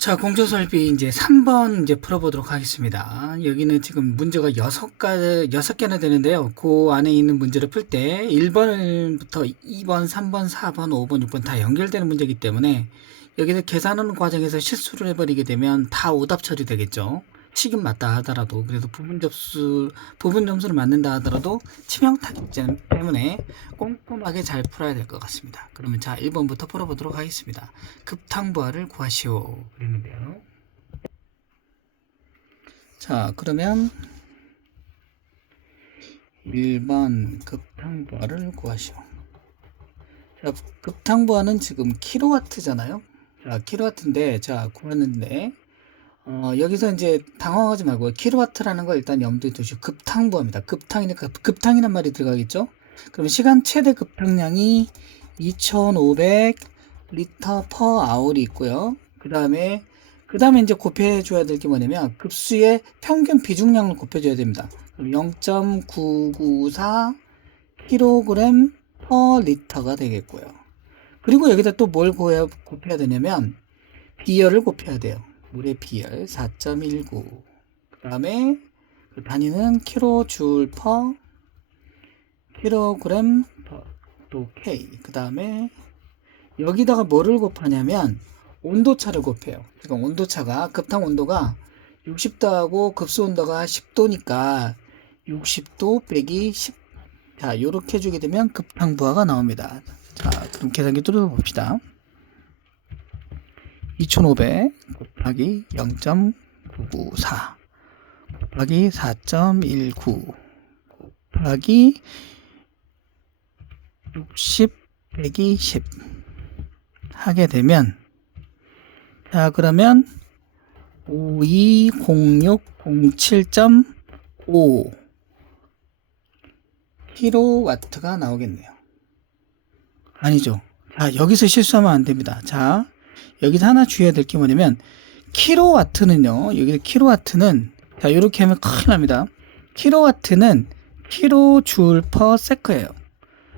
자, 공조설비 이제 3번 이제 풀어보도록 하겠습니다. 여기는 지금 문제가 6개나 되는데요. 그 안에 있는 문제를 풀 때 1번부터 2번, 3번, 4번, 5번, 6번 다 연결되는 문제이기 때문에 여기서 계산하는 과정에서 실수를 해버리게 되면 다 오답 처리되겠죠. 식은 맞다 하더라도, 그래서 부분 점수를 맞는다 하더라도 치명타기 때문에 꼼꼼하게 잘 풀어야 될 것 같습니다. 그러면 자, 1번부터 풀어보도록 하겠습니다. 급탕부하를 구하시오. 그랬는데요. 자, 그러면 1번 급탕부하를 구하시오. 자, 급탕부하는 지금 킬로와트잖아요. 자, 킬로와트인데, 자, 구하는데, 여기서 이제 당황하지 말고 킬로와트라는 걸 일단 염두에 두시고 급탕부합니다. 급탕이니까 급탕이란 말이 들어가겠죠. 그럼 시간 최대 급탕량이 2500 리터 퍼 아울이 있고요. 그 다음에 이제 곱해 줘야 될 게 뭐냐면 급수의 평균 비중량을 곱해 줘야 됩니다. 0.994 kg 퍼 리터가 되겠고요. 그리고 여기다 또 뭘 곱해야 되냐면 비열을 곱해야 돼요. 물의 비열 4.19. 그 다음에 그 단위는 킬로줄 퍼 킬로그램 또 K. 그 다음에 여기다가 뭐를 곱하냐면 온도차를 곱해요. 지금 온도차가 급탕 온도가 60도하고 급수 온도가 10도니까 60도 빼기 10. 자, 요렇게 해주게 되면 급탕부하가 나옵니다. 자, 그럼 계산기 뚫어 봅시다. 2500 곱하기 0.994 곱하기 4.19 곱하기 60 빼기 10 하게 되면, 자, 그러면 520607.5 킬로와트가 나오겠네요. 아니죠. 자, 여기서 실수하면 안 됩니다. 자, 여기서 하나 주의해야 될 게 뭐냐면 킬로와트는요, 여기 킬로와트는, 자, 이렇게 하면 큰일 납니다. 킬로와트는 킬로줄 퍼 세크예요.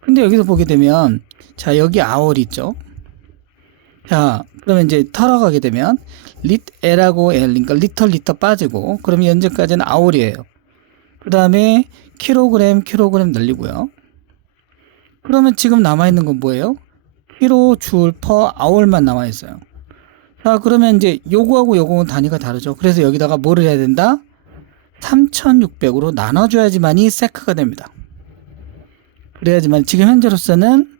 근데 여기서 보게 되면, 자, 여기 아월 있죠. 자, 그러면 이제 털어가게 되면 L하고 L, 그러니까 리터 빠지고, 그러면 현재까지는 아월이에요. 그 다음에 킬로그램 늘리고요. 그러면 지금 남아있는 건 뭐예요? 킬로줄 퍼 아월만 남아있어요. 자, 그러면 이제 요거하고 요거는 단위가 다르죠. 그래서 여기다가 뭐를 해야 된다? 3600으로 나눠줘야지만이 세크가 됩니다. 그래야지만, 지금 현재로서는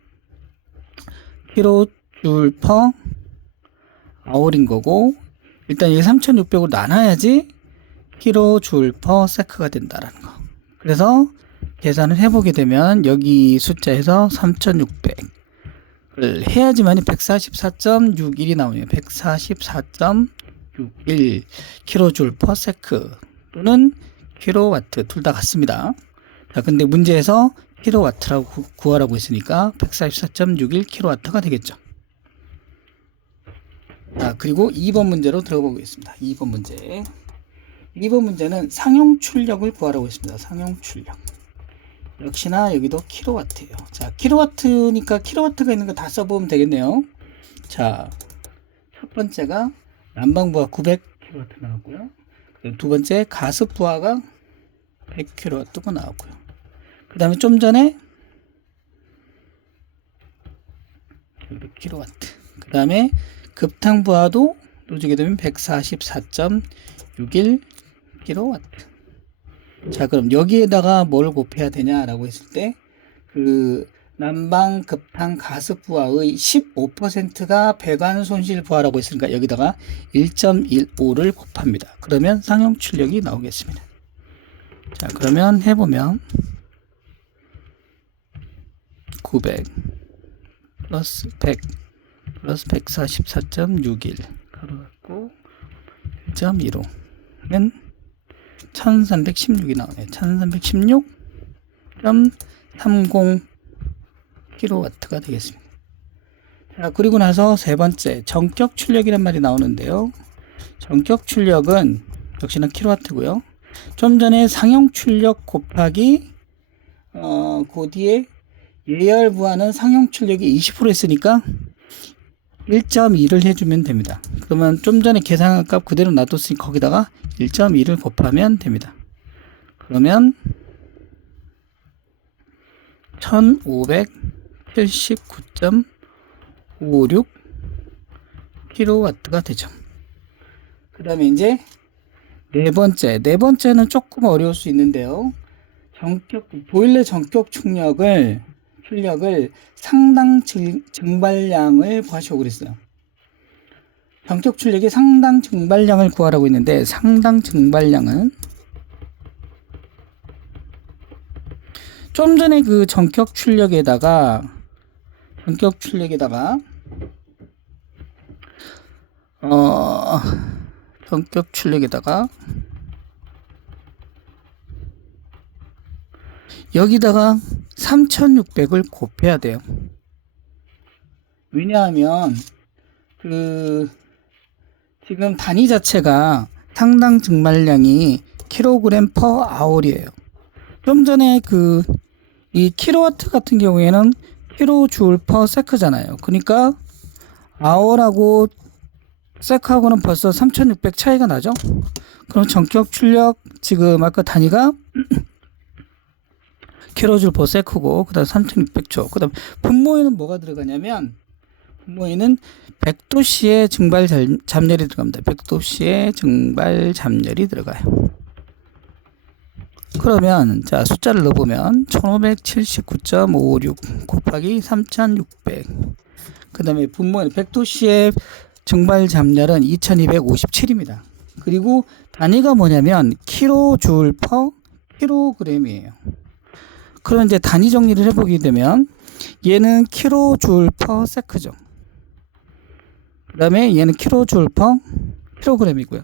킬로줄 퍼 아월인 거고, 일단 이게 3600으로 나눠야지 킬로줄 퍼 세크가 된다라는 거. 그래서 계산을 해보게 되면 여기 숫자에서 3600을 해야지만 144.61이 나오네요. 144.61 킬로줄 퍼 세크 또는 킬로와트, 둘 다 같습니다. 자, 근데 문제에서 킬로와트라고 구하라고 했으니까 144.61 킬로와트가 되겠죠. 자, 그리고 2번 문제로 들어보겠습니다. 2번 문제. 2번 문제는 상용 출력을 구하라고 했습니다. 상용 출력. 역시나 여기도 킬로와트예요. 자, 킬로와트니까 킬로와트가 있는 거 다 써보면 되겠네요. 자, 첫 번째가 난방부하 900킬로와트 나왔고요. 두 번째 가습부하가 100킬로와트가 나왔고요. 그 다음에 좀 전에 100킬로와트. 그 다음에 급탕부하도 놓치게 되면 144.61 킬로와트. 자, 그럼 여기에다가 뭘 곱해야 되냐라고 했을 때, 그 난방 급탕 가습부하의 15%가 배관 손실 부하라고 했으니까 여기다가 1.15를 곱합니다. 그러면 상용 출력이 나오겠습니다. 자, 그러면 해보면 900 플러스 100 플러스 144.61 가로닫고 1.15는 1316이 나오네요. 1316.30 킬로와트가 되겠습니다. 자, 그리고 나서 세 번째 전격 출력이란 말이 나오는데요. 전격 출력은 역시나 킬로와트고요. 좀 전에 상용 출력 곱하기 그 뒤에 예열 부하는 상용 출력이 20% 했으니까 1.2를 해주면 됩니다. 그러면 좀 전에 계산한 값 그대로 놔뒀으니 거기다가 1.2를 곱하면 됩니다. 그러면 1579.56 kW가 되죠. 그 다음에 이제 네 번째는 조금 어려울 수 있는데요. 보일러 전격 출력을 상당 증발량을 구하시오 그랬어요. 전격 출력의 상당 증발량을 구하라고 했는데, 상당 증발량은 좀 전에 그 전격 출력에다가 여기다가 3600을 곱해야 돼요. 왜냐하면 지금 단위 자체가 상당 증발량이 kg/h이에요. 좀 전에 이 킬로와트 같은 경우에는 kJ/s잖아요. 그러니까 hour하고 sec하고는 벌써 3600 차이가 나죠. 그럼 전격 출력 지금 아까 단위가 kJ/s고 그다음 3600초. 그다음 분모에는 뭐가 들어가냐면, 분모에는 100도씨의 증발 잠열이 들어갑니다. 100도씨의 증발 잠열이 들어가요. 그러면 자 숫자를 넣어보면 1579.56 곱하기 3600, 그 다음에 분모에는 100도씨의 증발 잠열은 2257입니다. 그리고 단위가 뭐냐면 kJ/kg이에요. 그럼 이제 단위 정리를 해보게 되면 얘는 kJ/s죠. 그 다음에 얘는 kJ/kg이고요.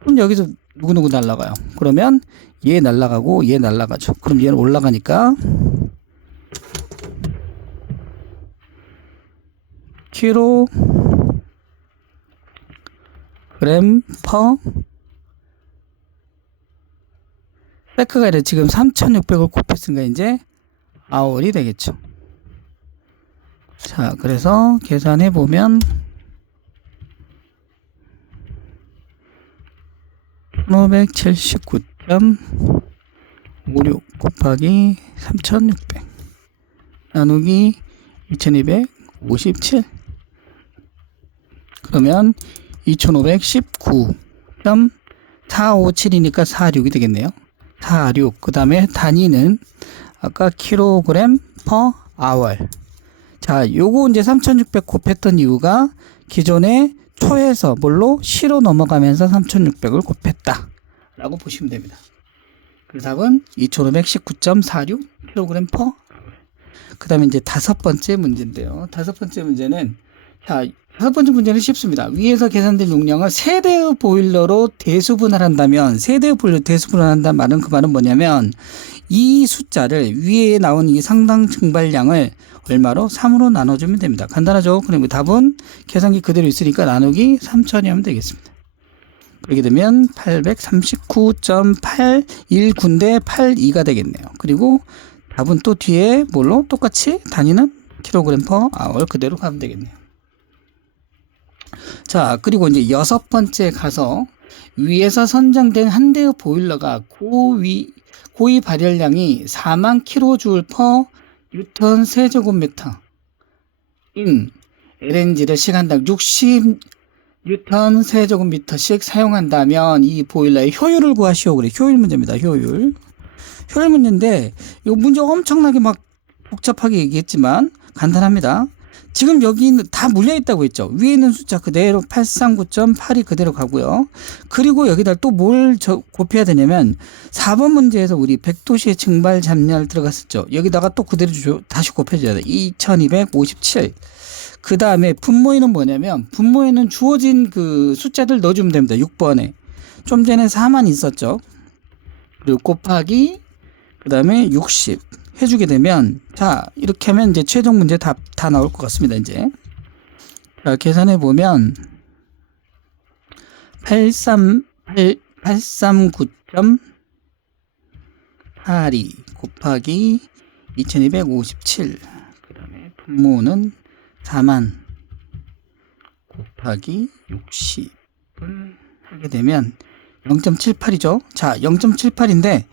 그럼 여기서 누구누구 날라가요? 그러면 얘 날라가고 얘 날라가죠. 그럼 얘는 올라가니까 kg/, 세크가 아니라 지금 3600을 곱했으니까 이제 hour이 되겠죠. 자, 그래서 계산해 보면 1579.56 곱하기 3600 나누기 2257, 그러면 2519.457이니까 46이 되겠네요. 46. 그 다음에 단위는 아까 kg/hour. 자, 요거 이제 3600 곱했던 이유가 기존에 초에서 뭘로 시로 넘어가면서 3600을 곱했다 라고 보시면 됩니다. 그 답은 2519.46 kg/hour. 그 다음에 이제 다섯 번째 문제인데요. 다섯 번째 문제는, 자, 다섯 번째 문제는 쉽습니다. 위에서 계산된 용량을 세대의 보일러로 대수분할한다면, 세대의 보일러로 대수분할한다는 말은, 그 말은 뭐냐면 이 숫자를 위에 나온 이 상당 증발량을 얼마로? 3으로 나눠주면 됩니다. 간단하죠? 그럼 답은 계산기 그대로 있으니까 나누기 3000이 하면 되겠습니다. 그렇게 되면 839.819인데 82가 되겠네요. 그리고 답은 또 뒤에 뭘로? 똑같이 단위는 kg/hour 그대로 가면 되겠네요. 자, 그리고 이제 여섯 번째 가서 위에서 선정된 한 대의 보일러가 고위 발열량이 4만 kJ/N 세제곱미터 인 LNG를 시간당 60 뉴턴 세제곱미터씩 사용한다면 이 보일러의 효율을 구하시오. 그래. 효율 문제입니다. 효율 문제인데 이 문제 엄청나게 막 복잡하게 얘기했지만 간단합니다. 지금 여기는 다 물려 있다고 했죠. 위에 있는 숫자 그대로 839.8이 그대로 가고요. 그리고 여기다 또 뭘 곱해야 되냐면 4번 문제에서 우리 100도씨의 증발 잠열 들어갔었죠. 여기다가 또 그대로 다시 곱해줘야 돼. 2257. 그 다음에 분모에는 뭐냐면, 분모에는 주어진 그 숫자들 넣어주면 됩니다. 6번에 좀 전에 4만 있었죠. 그리고 곱하기 그 다음에 60 해주게 되면, 자, 이렇게 하면 이제 최종 문제 다 나올 것 같습니다. 이제 자, 계산해 보면 839.82 곱하기 2257, 그 다음에 분모는 4만 곱하기 60을 하게 되면 0.78이죠. 자, 0.78인데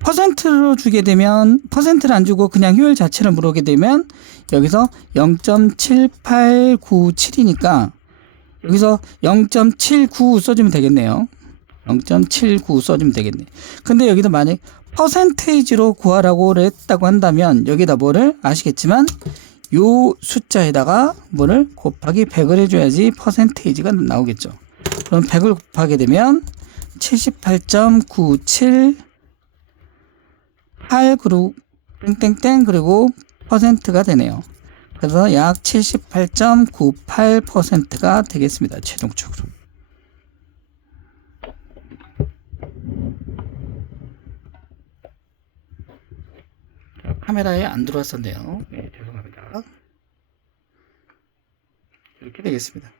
퍼센트로 주게 되면 퍼센트를 안 주고 그냥 효율 자체를 물어보게 되면 여기서 0.7897이니까 여기서 0.79 써주면 되겠네요. 0.79 써주면 되겠네. 근데 여기도 만약 퍼센테이지로 구하라고 했다고 한다면 여기다 뭐를 아시겠지만 요 숫자에다가 뭐를 곱하기 100을 해줘야지 퍼센테이지가 나오겠죠. 그럼 100을 곱하게 되면 78.978 그리고 땡땡땡 그리고 퍼센트가 되네요. 그래서 약 78.98%가 되겠습니다. 최종적으로. 카메라에 안 들어왔었네요. 네, 죄송합니다. 이렇게 되겠습니다.